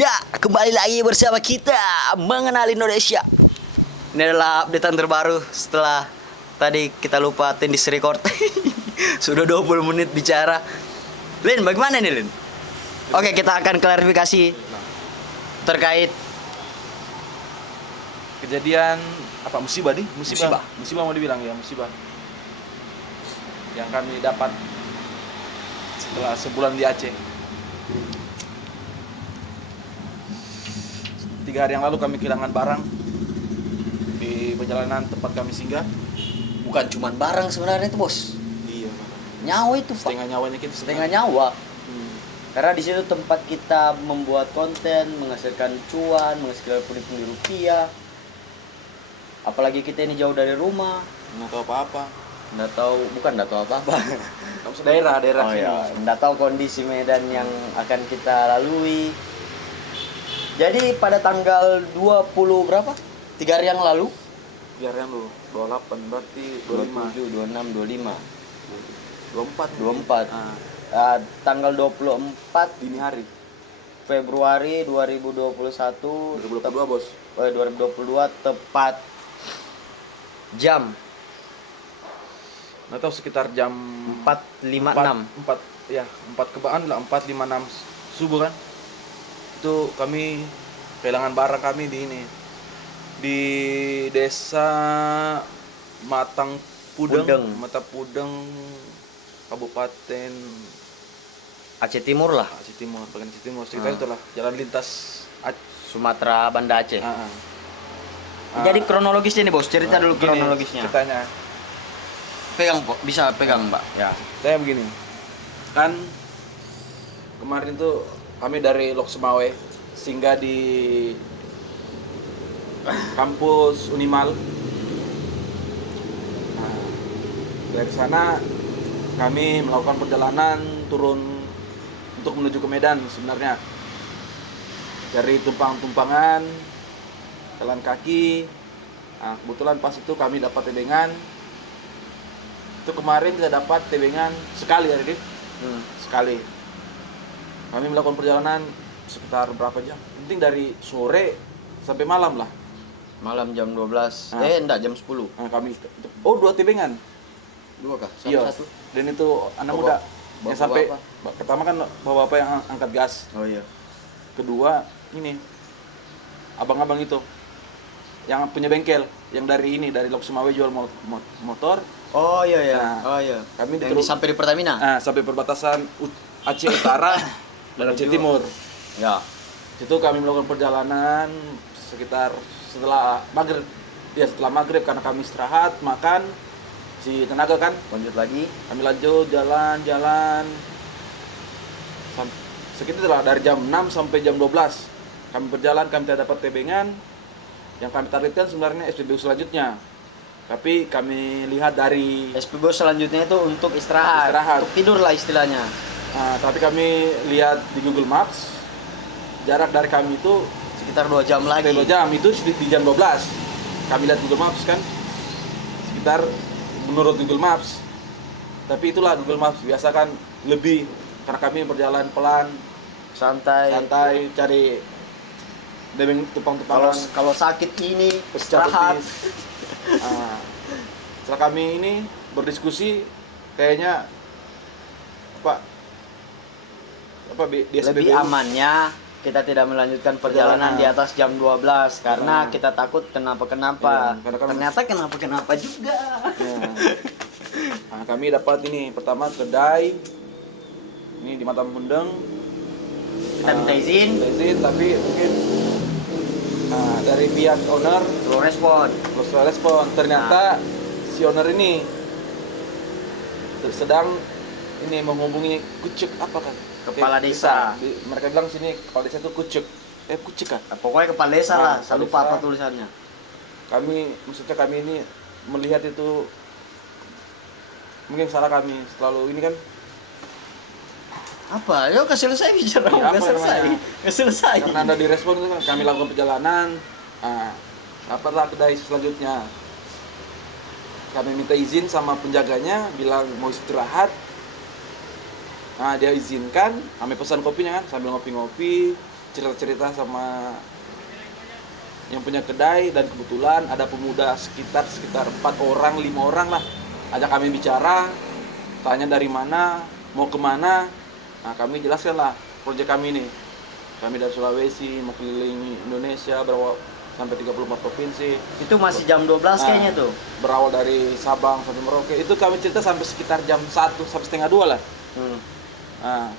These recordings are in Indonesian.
Ya, kembali lagi bersama kita mengenal Indonesia. Ini adalah updatean terbaru setelah tadi kita lupa tindis record. Sudah 20 menit bicara. Lin, bagaimana nih Lin? Oke, kita akan klarifikasi terkait kejadian apa musibah nih? Musibah. Musibah mau dibilang ya, musibah. Yang kami dapat setelah sebulan di Aceh. 3 hari yang lalu kami kehilangan barang di perjalanan tempat kami singgah. bukan cuma barang sebenarnya itu, Bos. Iya, Nyawa itu, Pak. setengah nyawanya kita. Setengah nyawa. Karena di situ tempat kita membuat konten, menghasilkan cuan, menghasilkan pundi-pundi rupiah. Apalagi kita ini jauh dari rumah, Nggak tahu apa-apa. nggak tahu apa-apa. Kamu daerah Oh sini. ya, nggak tahu kondisi medan yang akan kita lalui. Jadi pada tanggal 20 berapa? 3 hari yang lalu, Biar yang lu 28 berarti 27, 26, 25, 24. 24. Ah, Tanggal 24 dini hari Februari 2021 2022, Bos. 2022 tepat jam Nggak tahu sekitar jam 4.56. 4 ya, 4 kebaan lah, 4.56 subuh kan. Itu kami kehilangan barang kami di ini. Di desa Matang Pudeng, Mata Pudeng, Kabupaten Aceh Timur lah, Aceh Timur, bagian Aceh Timur. Sekitar itulah jalan lintas Sumatera, Banda Aceh. Ah, ah. Jadi kronologisnya nih, Bos, cerita dulu Gini, kronologisnya. ceritanya. Pegang, Pak. Bisa pegang, Mbak. Ya. Saya begini. Kan kemarin tuh kami dari Lok Sumawe singgah di kampus Unimal. Nah, dari sana kami melakukan perjalanan turun untuk menuju ke Medan sebenarnya. Dari tumpang-tumpangan, jalan kaki. Nah, kebetulan pas itu kami dapat tebengan. Itu kemarin kita dapat tebengan sekali ya, Dik. Sekali. Kami melakukan perjalanan sekitar berapa jam? Penting dari sore sampai malam lah. Malam jam 12. Ah. Enggak, jam 10. Nah, kami 2 tebengan. 2 kah? Iya. Satu. Dan itu anak Bapak- muda yang sampai bapak-bapak. pertama kan bapak-bapak yang angkat gas. Oh iya. Kedua ini abang-abang itu yang punya bengkel yang dari Lok Sumawe jual motor. Oh iya ya. Nah, Oh iya. kami Yang sampai di Pertamina. Nah, sampai perbatasan Aceh Utara dan Aceh Timur. Ya. Itu kami melakukan perjalanan sekitar setelah maghrib karena kami istirahat, makan, si tenaga kan, Lanjut lagi. kami lanjut jalan sekitar dari jam 6 sampai jam 12 kami berjalan. Kami tidak dapat tebengan. Yang kami targetkan sebenarnya SPBU selanjutnya, tapi kami lihat dari SPBU selanjutnya itu untuk istirahat. Istirahat. Untuk tidur lah istilahnya. tapi kami lihat di Google Maps jarak dari kami itu Sekitar 2 jam lagi. 2 jam, itu di jam 12 kami lihat Google Maps kan, sekitar menurut Google Maps. Tapi itulah Google Maps biasa kan lebih, karena kami berjalan pelan, Santai. cari tumpang-tumpangan. Kalau sakit ini Pecah istirahat. betis. Setelah kami ini berdiskusi, kayaknya di SPBU Lebih amannya kita tidak melanjutkan perjalanan di atas jam 12 karena kita takut kenapa-kenapa. Iya, karena kan- Ternyata kenapa-kenapa juga. Ya. Nah, kami dapat ini pertama kedai ini di Matang Pudeng. Kita minta izin, Tapi mungkin dari pihak owner belum respon. belum respon. Ternyata si owner ini sedang ini menghubungi kucuk apa kan? Kepala desa. Mereka bilang sini kepala desa itu kucuk. Kucuk kan? Pokoknya kepala desa lah, Nah, saya kepala lupa desa. apa tulisannya. Maksudnya kami ini melihat itu mungkin salah kami selalu ini kan. Apa? Yuk selesai bicara, Iya, nggak apa selesai. namanya? Nggak selesai. Karena ada direspon itu kan kami lakukan perjalanan. Dapatlah kedai selanjutnya. Kami minta izin sama penjaganya, bilang mau istirahat. Nah, dia izinkan, kami pesan kopinya kan, sambil ngopi-ngopi. cerita-cerita sama yang punya kedai, dan kebetulan ada pemuda sekitar 4 orang 5 orang lah ajak kami bicara, tanya dari mana, mau kemana. Nah, kami jelaskan lah proyek kami ini. Kami dari Sulawesi mau keliling Indonesia sampai 34 provinsi. Itu masih jam 12 kayaknya tuh. Berawal dari Sabang sampai Merauke. Itu kami cerita sampai sekitar jam 1 sampai setengah 2 lah. Nah,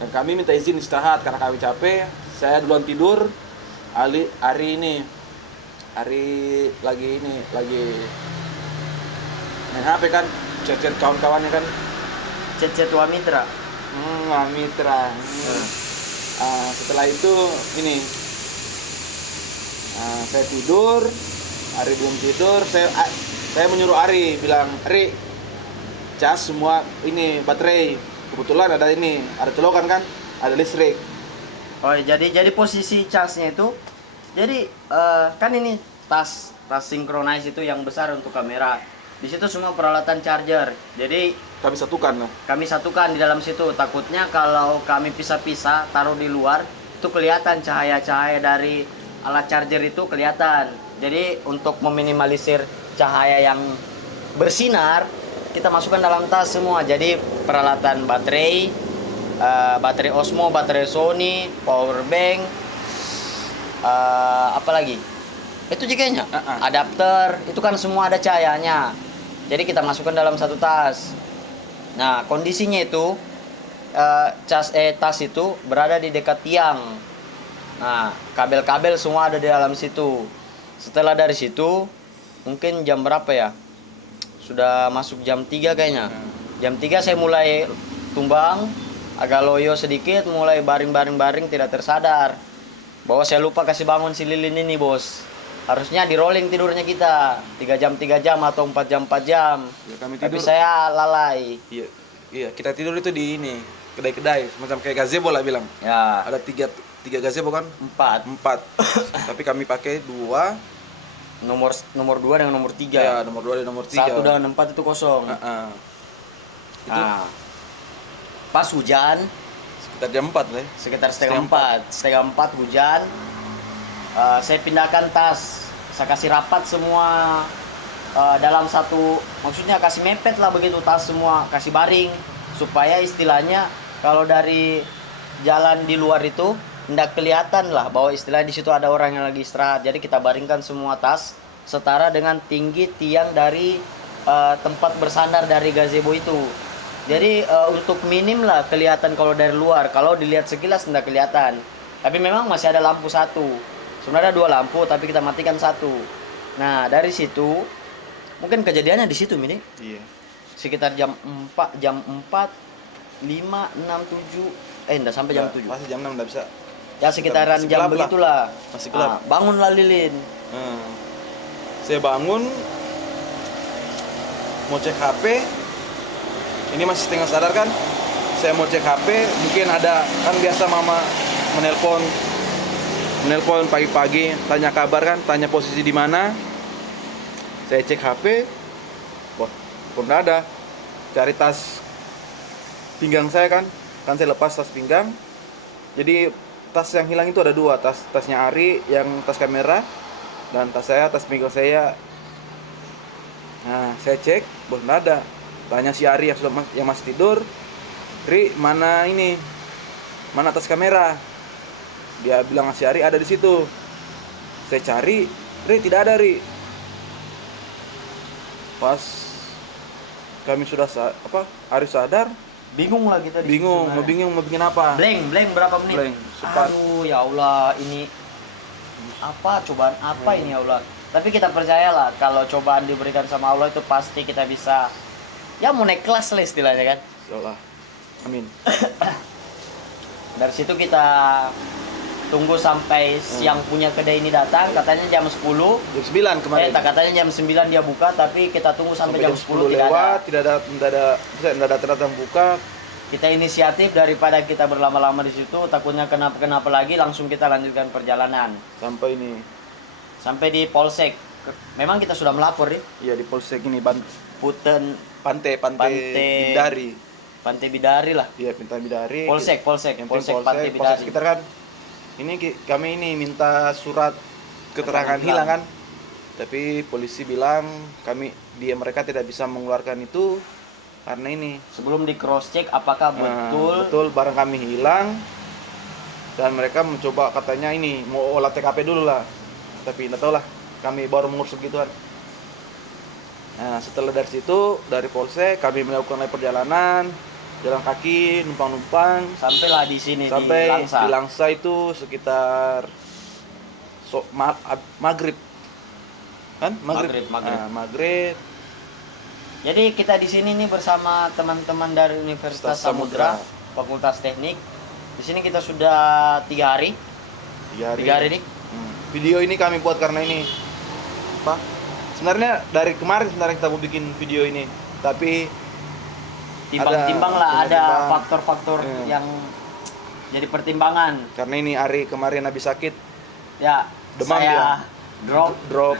dan kami minta izin istirahat karena kami capek. Saya duluan tidur. Ari lagi main HP kan, chat-chat kawan-kawannya kan. Chat-chat Wamitra. Mitra. Setelah itu saya tidur, Ari belum tidur. Saya menyuruh Ari, bilang, Ari, cas semua ini baterai. Kebetulan ada colokan kan, ada listrik. Oh, jadi posisi casnya itu, jadi kan ini tas synchronize itu yang besar untuk kamera. Di situ semua peralatan charger. Jadi Kami satukan lah. kami satukan di dalam situ. Takutnya kalau kami pisah-pisah taruh di luar, itu kelihatan cahaya-cahaya dari alat charger itu kelihatan. Jadi untuk meminimalisir cahaya yang bersinar, kita masukkan dalam tas semua. Jadi peralatan baterai, baterai Osmo, baterai Sony, power bank, apa lagi? Itu juga kayaknya. Adapter, itu kan semua ada cahayanya. Jadi kita masukkan dalam satu tas. Nah, kondisinya itu tas itu berada di dekat tiang. Nah, kabel-kabel semua ada di dalam situ. Setelah dari situ, mungkin jam berapa ya? Sudah masuk jam 3 kayaknya. Jam 3 saya mulai tumbang, agak loyo sedikit, mulai baring tidak tersadar. Bahwa saya lupa kasih bangun si lilin ini, bos. Harusnya di rolling tidurnya kita 3 jam atau 4 jam. Ya, kami tidur. Tapi saya lalai. Iya, kita tidur itu di kedai-kedai, semacam kayak gazebo lah bilang. Ya, Ada tiga gazebo kan? 4. 4. Tapi kami pakai 2. Nomor 2 dengan nomor 3. Ya, nomor 2 dan nomor 3. 1 dengan 4 itu kosong. Itu Nah, pas hujan sekitar jam 4 lah. sekitar setengah 4 hujan, saya pindahkan tas, saya kasih rapat semua dalam satu, maksudnya kasih mepet lah begitu, tas semua kasih baring supaya istilahnya kalau dari jalan di luar itu tidak kelihatan lah bahwa istilahnya di situ ada orang yang lagi istirahat. Jadi kita baringkan semua tas setara dengan tinggi tiang dari tempat bersandar dari gazebo itu. Jadi untuk minim lah kelihatan kalau dari luar. Kalau dilihat sekilas tidak kelihatan. Tapi memang masih ada lampu satu. Sebenarnya 2 lampu tapi kita matikan 1. Nah, dari situ mungkin kejadiannya di situ, Mini. Iya. Sekitar jam 4, 5, 6, 7. Enggak sampai jam 7. Masih jam 6 enggak bisa. Ya sekitaran Masih jam gelap lah. begitulah. Masih gelap. Bangunlah lilin. Saya bangun, mau cek HP. Ini masih setengah sadar kan? Saya mau cek HP, mungkin ada, kan biasa mama menelpon pagi-pagi, tanya kabar kan, tanya posisi di mana. Saya cek HP, wah, kok nggak ada. Cari tas pinggang saya kan saya lepas tas pinggang. Jadi tas yang hilang itu ada 2, tasnya Ari yang tas kamera, dan tas saya, tas pinggang saya. Nah, saya cek, wah, nggak ada. Tanya si Ari yang masih tidur, Ri, mana tas kamera? Dia bilang si Ari ada di situ. Saya cari, Ri, tidak ada, Ri. Pas kami sudah Ari sadar, Bingung lah kita di situ mau sebenarnya. bikin apa? Blank berapa menit? Blank, cepat. Aduh, ya Allah, ini apa cobaan apa ini ya Allah. Tapi kita percayalah kalau cobaan diberikan sama Allah itu pasti kita bisa, ya mau naik kelas lah istilahnya kan. Insyaallah. Amin. Dari situ kita tunggu sampai yang punya kedai ini datang, katanya jam 10. Jam 9 kemarin. Katanya jam 9 dia buka, tapi kita tunggu sampai jam 10 tidak lewat, ada. tidak ada datang buka. Kita inisiatif daripada kita berlama-lama di situ, takutnya kenapa lagi, langsung kita lanjutkan perjalanan. Sampai di Polsek. Memang kita sudah melapor nih. Iya, di Polsek ini Puten Pantai Bidari. Pantai Bidari lah. Iya, Pantai Bidari. Polsek Yang penting Pantai Bidari. sekitar kan. kami ini minta surat keterangan hilang kan, tapi polisi bilang mereka tidak bisa mengeluarkan itu karena ini Sebelum di cross check apakah betul barang kami hilang, dan mereka mencoba katanya ini mau olah TKP dulu lah, tapi tidak tahu lah, kami baru mengurus begituan. Nah, setelah dari situ, dari Polsek kami melakukan perjalanan jalan kaki, numpang-numpang sampailah di sini sampai di Langsa. di Langsa itu sekitar maghrib kan, Maghrib. Nah, maghrib. Jadi kita di sini nih bersama teman-teman dari Universitas Samudra, Fakultas Teknik. Di sini kita sudah 3 hari. 3 hari nih. Video ini kami buat karena ini apa? Sebenarnya dari kemarin kita mau bikin video ini, tapi Timbang-timbang lah, ada timbang-timbang. faktor-faktor yang jadi pertimbangan. Karena ini Ari kemarin habis sakit, Ya, demam saya dia. Drop.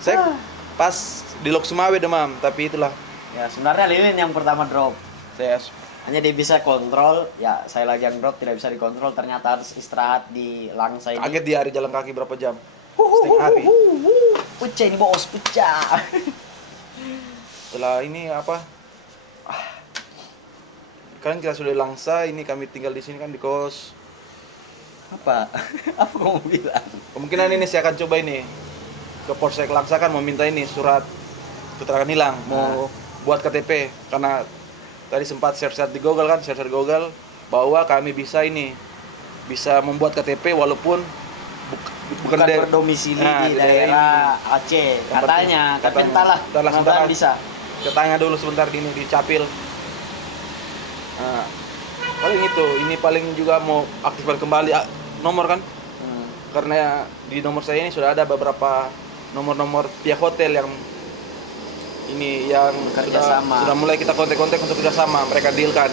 Saya pas di Lok Sumawe demam, tapi itulah Ya, sebenarnya Lilin yang pertama drop. saya Hanya dia bisa kontrol, ya saya lagi yang drop tidak bisa dikontrol, ternyata harus istirahat di Langsa ini. kaget di hari jalan kaki berapa jam, setengah hari. Pucah ini bos, pucah. Setelah ini apa? Kan kita sudah di Langsa, ini kami tinggal di sini kan di kos. Apa? Apa kamu bilang? Kemungkinan ini saya akan coba ini ke Polsek Langsa kan, mau minta ini surat keterangan hilang, mau buat KTP, karena tadi sempat share-share di Google kan, share-share Google bahwa kami bisa membuat KTP walaupun bukan berdomisili di daerah Aceh. Katanya, tapi entahlah, mudah-mudahan bisa. Kita tanya dulu sebentar di Capil. Nah, paling itu, ini paling juga mau aktifkan kembali nomor kan, karena di nomor saya ini sudah ada beberapa nomor-nomor pihak hotel yang ini yang sudah mulai kita kontak-kontak untuk kerjasama, mereka dealkan.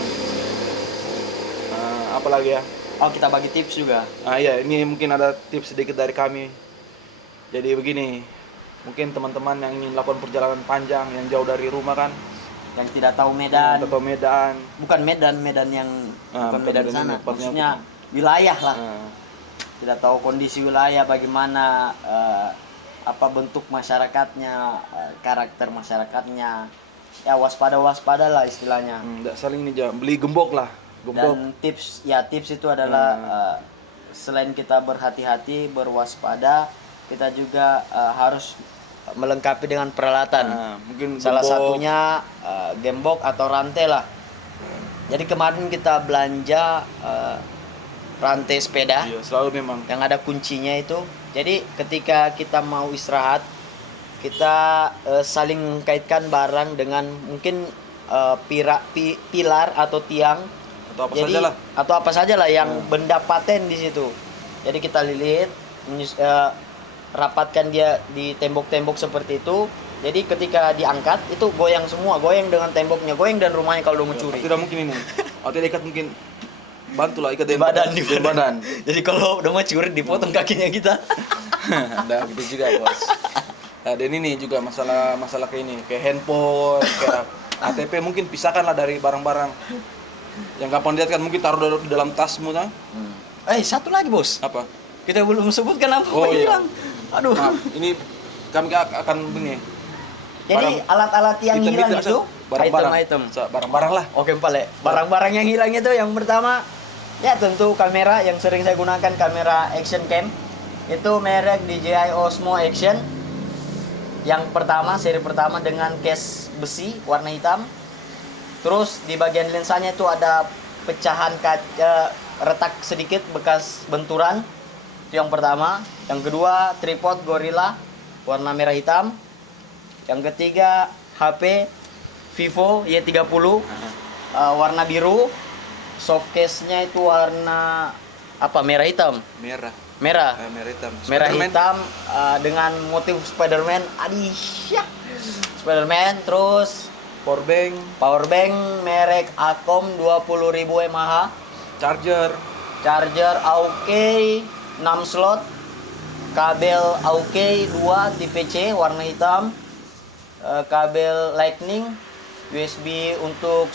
Apalagi ya? Oh, kita bagi tips juga. Ya, ini mungkin ada tips sedikit dari kami. Jadi begini, mungkin teman-teman yang ingin melakukan perjalanan panjang yang jauh dari rumah kan, yang tidak tahu Medan. Bukan Medan yang bukan Medan sana. Maksudnya wilayah lah. Tidak tahu kondisi wilayah bagaimana, apa bentuk masyarakatnya, karakter masyarakatnya. Ya waspada lah istilahnya. Nggak saling ini jangan beli gembok lah. Dan tips itu adalah selain kita berhati-hati, berwaspada, kita juga harus melengkapi dengan peralatan. Mungkin salah satunya gembok atau rantai lah. Jadi kemarin kita belanja rantai sepeda. Iya, selalu memang yang ada kuncinya itu. Jadi ketika kita mau istirahat, kita saling kaitkan barang dengan mungkin pilar atau tiang atau apa sajalah yang benda paten di situ. Jadi kita lilit, rapatkan dia di tembok-tembok seperti itu. Jadi ketika diangkat itu goyang semua, goyang dengan temboknya, goyang dan rumahnya kalau udah mencuri. Tidak mungkin ini. Atau ikat mungkin bantulah ikat di badan. Jadi kalau udah mencuri dipotong kakinya kita. Nah, gitu juga, Bos. Nah, dan ini juga masalah kayak ini, kayak handphone, kayak ATP mungkin pisahkanlah dari barang-barang yang gampang dilihat kan, mungkin taruh di dalam tasmu kan. Satu lagi, Bos. Apa? Kita belum sebutkan apa hilang. Aduh. Nah, ini kami akan begini. Jadi alat-alat yang hilang itu barang-barang lah. Oke, barang-barang yang hilang itu yang pertama ya tentu kamera yang sering saya gunakan, kamera action cam. Itu merek DJI Osmo Action. Yang pertama, seri pertama dengan case besi warna hitam. Terus di bagian lensanya itu ada pecahan kaca, retak sedikit bekas benturan. Itu yang pertama. Yang kedua, tripod Gorilla warna merah hitam. Yang ketiga, HP Vivo Y30 warna biru. Soft case-nya itu warna apa? Merah hitam. Merah hitam. Merah hitam dengan motif Spider-Man. Spider-Man. Terus power bank merek Acom 20.000 mAh. Charger AUK 6 slot. Kabel AUK 2 tipe C warna hitam. Kabel Lightning, USB untuk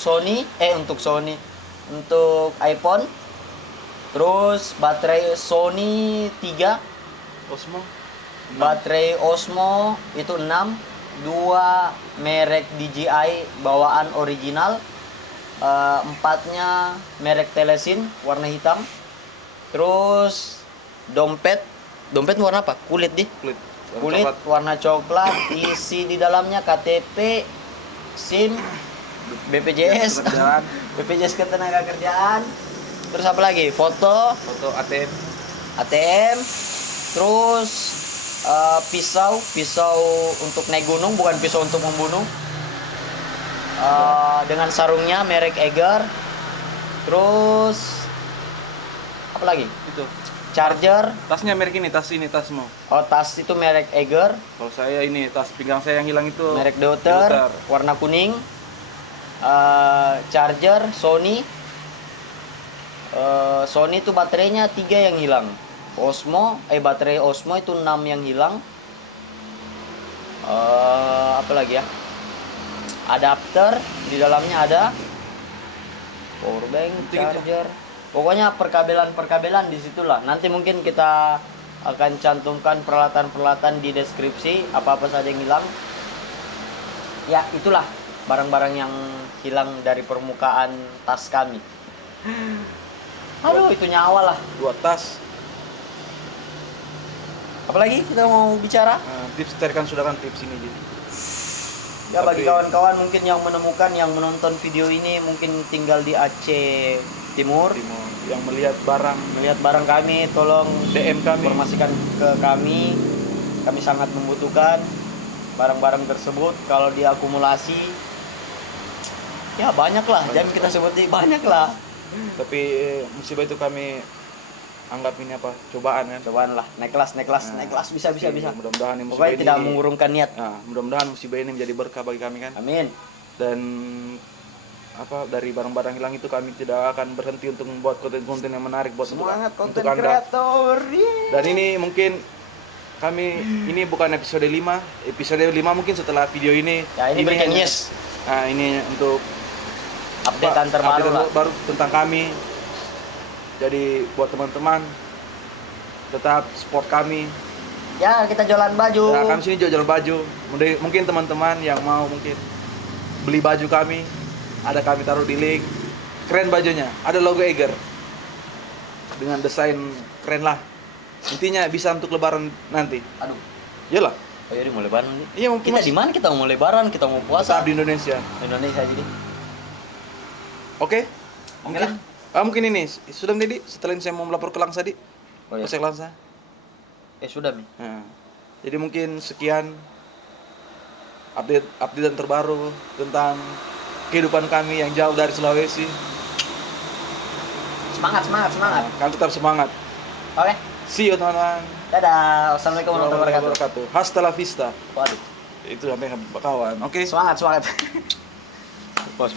iPhone. Terus baterai Sony 3, Osmo. baterai Osmo itu 6, 2 merek DJI bawaan original, 4-nya merek Telesin warna hitam. Terus dompet warna apa? Kulit Kulit. warna coklat, isi di dalamnya KTP, SIM, BPJS, Kerjaan. BPJS Ketenagakerjaan. Terus apa lagi? Foto ATM, terus pisau untuk naik gunung, bukan pisau untuk membunuh. Dengan sarungnya merek Eiger. Terus apa lagi? Itu. Charger. Tasnya merek ini, tasmu. Oh, tas itu merek Eiger, Kalau saya ini tas pinggang saya yang hilang itu merek Deuter, warna kuning. Charger Sony. Sony itu baterainya 3 yang hilang. Baterai Osmo itu 6 yang hilang. Apa lagi ya? Adapter di dalamnya ada. Powerbank, Penting itu. charger. Pokoknya perkabelan di situlah. Nanti mungkin kita akan cantumkan peralatan-peralatan di deskripsi, apa-apa saja yang hilang. Ya, itulah barang-barang yang hilang dari permukaan tas kami. Aduh, itu nyawa lah. 2 tas. Apalagi kita mau bicara? Tips carikan saudara tips ini jadi. Ya, bagi Tapi- kawan-kawan mungkin yang menemukan, yang menonton video ini mungkin tinggal di Aceh Timur, Yang melihat barang melihat barang kami, tolong DM kami. informasikan ke kami. Kami sangat membutuhkan barang-barang tersebut. Kalau diakumulasi, ya banyak lah. Jangan kita sebutin, banyak lah. Tapi musibah itu kami anggap ini apa? Cobaan kan. Cobaan lah, naik kelas, bisa. Mudah-mudahan ini musibah Pokoknya ini tidak mengurungkan niat. Nah, mudah-mudahan musibah ini menjadi berkah bagi kami kan. Amin. Dan dari barang-barang hilang itu kami tidak akan berhenti untuk membuat konten-konten yang menarik buat Semangat untuk konten Anda. kreator. Yeay. Dan ini mungkin kami ini bukan episode 5. Episode 5 mungkin setelah video ini. Ya, ini breaking hanya- news. Nah, ini untuk Updatean terbaru lah. baru tentang kami. Jadi buat teman-teman tetap support kami. Ya, kita jualan baju. Nah, kami sini jual baju. Mungkin teman-teman yang mau mungkin beli baju kami, ada kami taruh di link. Keren bajunya, ada logo Eiger dengan desain keren lah. Intinya bisa untuk lebaran nanti. Aduh. Iyalah, Oh, iya, mau lebaran nih. iya mungkin Kita di mana? Kita mau lebaran, kita mau puasa. tetap di Indonesia. Indonesia jadi. Oke? Mungkin lah. mungkin ini sudah tadi setelah ini saya mau melapor ke Langsa di. Oh, iya. Polsek Langsa. Sudah, Mi. Nah, jadi mungkin sekian update terbaru tentang kehidupan kami yang jauh dari Sulawesi. Semangat. Nah, kami tetap semangat. Oke. See you teman-teman. Dadah. Wassalamualaikum warahmatullahi wabarakatuh. wabarakatuh. Hasta la vista. Waduh. Itu sampai kawan. Oke. Semangat. Bos.